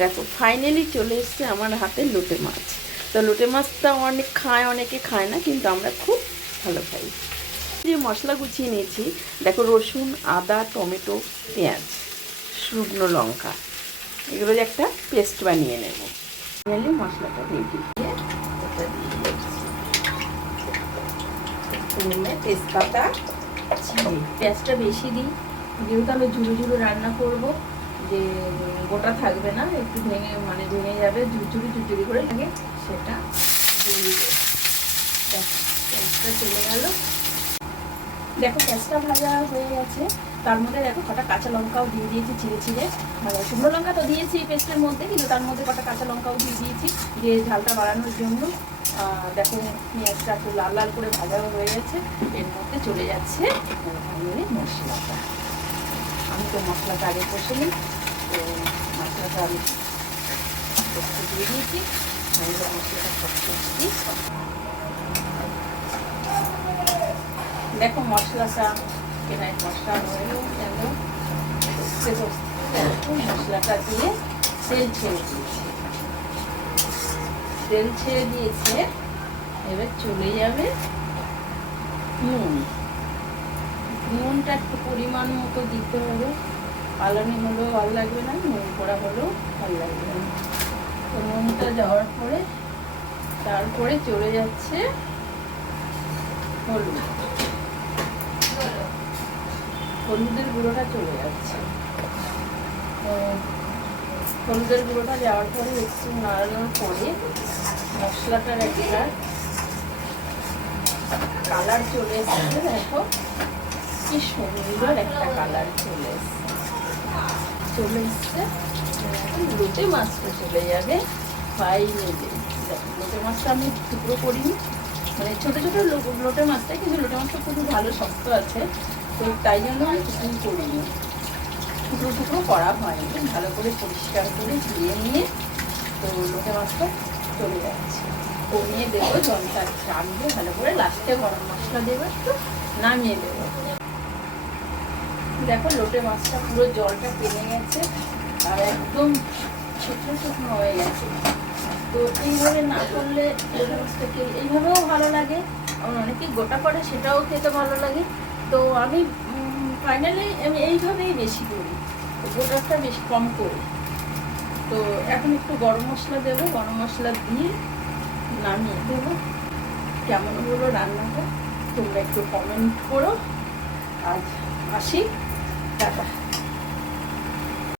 দেখো ফাইনালি চলে এসছে আমার হাতে লোটে মাছ। তো লোটে মাছটা অনেক খায়, অনেকে খায় না, কিন্তু আমরা খুব ভালো খাই। যে মশলা গুছিয়ে নিয়েছি দেখো, রসুন, আদা, টমেটো, পেঁয়াজ, শুকনো লঙ্কা, এগুলো একটা পেস্ট বানিয়ে নেব। ফাইনালি মশলাটা রেডি, ওটা দিয়ে দিচ্ছি তেজপাতা, চিনি। পেঁয়াজটা বেশি দিই যেহেতু আমি ঝুড়ো ঝুড়ো রান্না করব, যে গোটা থাকবে না, একটু ভেঙে মানে ভেঙে যাবে, ঝুরঝুরি করে লাগে, সেটা দিয়ে দেবো। পেঁয়াজটা চলে গেল। দেখো পেঁয়াজটা ভাজা হয়ে গেছে, তার মধ্যে দেখো কটা কাঁচা লঙ্কাও দিয়ে দিয়েছি চিড়ে চিড়ে। মানে শুকনো লঙ্কা তো দিয়েছি পেস্টের মধ্যে, কিন্তু তার মধ্যে কটা কাঁচা লঙ্কাও দিয়ে দিয়েছি, দিয়ে ঝালটা বাড়ানোর জন্য। দেখো পেঁয়াজটা একটু লাল লাল করে ভাজা হয়ে গেছে, এর মধ্যে চলে যাচ্ছে মশলাটা। আমি তো মশলাটা আগে কষে নিই, তো মশলাটা আমি দিয়ে দিয়েছি। মশলাটা কষে দেখো মশলাটা কেনায় মশলা হয়ে গেল, মশলাটা দিয়ে তেল ছেড়ে দিয়েছি, তেল ছেড়ে দিয়েছে। এবার চলে যাবে নুন। নুনটা একটু পরিমাণ মতো দিতে হবে, আলানি হলেও ভালো লাগবে না, নুন করা হলেও ভালো লাগবে না। তো নুনটা যাওয়ার পরে তারপরে চলে যাচ্ছে হলুদ, হলুদের গুঁড়োটা চলে যাচ্ছে। হলুদের গুঁড়োটা যাওয়ার পরে একটু নাড়ানোর পরে মশলাটার একটা কালার চলে এসেছে। দেখো কি সুন্দর একটা কালার চলে এসছে। লোটে মাছটা চলে যাবে ফাইনালি। লোটে মাছটা আমি টুকরো করিনি, মানে ছোটো ছোটো লোটে মাছটা, কিন্তু লোটে মাছটা খুবই ভালো শক্ত আছে, তো তাই জন্য আমি টুকরো করিনি, টুকরো টুকরো করা হয়নি। ভালো করে পরিষ্কার করে ধুয়ে নিয়ে তো লোটে মাছটা চলে যাচ্ছে, কমিয়ে দেবো, জলটা টানবে ভালো করে, লাস্টে গরম মশলা দেবো, একটু নামিয়ে দেবো। দেখো লোটে মাছটা পুরো জলটা টেনে গেছে আর একদম শুকনো শুকনো হয়ে গেছে। তো এইভাবে না করলে লোটে মাছটাকে এইভাবেও ভালো লাগে, অনেকে গোটা করে সেটাও খেতে ভালো লাগে। তো আমি ফাইনালি আমি এইভাবেই বেশি করি, গোটাটা বেশি কম করি। তো এখন একটু গরম মশলা দেবো, গরম মশলা দিয়ে নামিয়ে দেবো। কেমন হলো রান্নাটা তোমরা একটু কমেন্ট করো। আজ আসি, টাটা।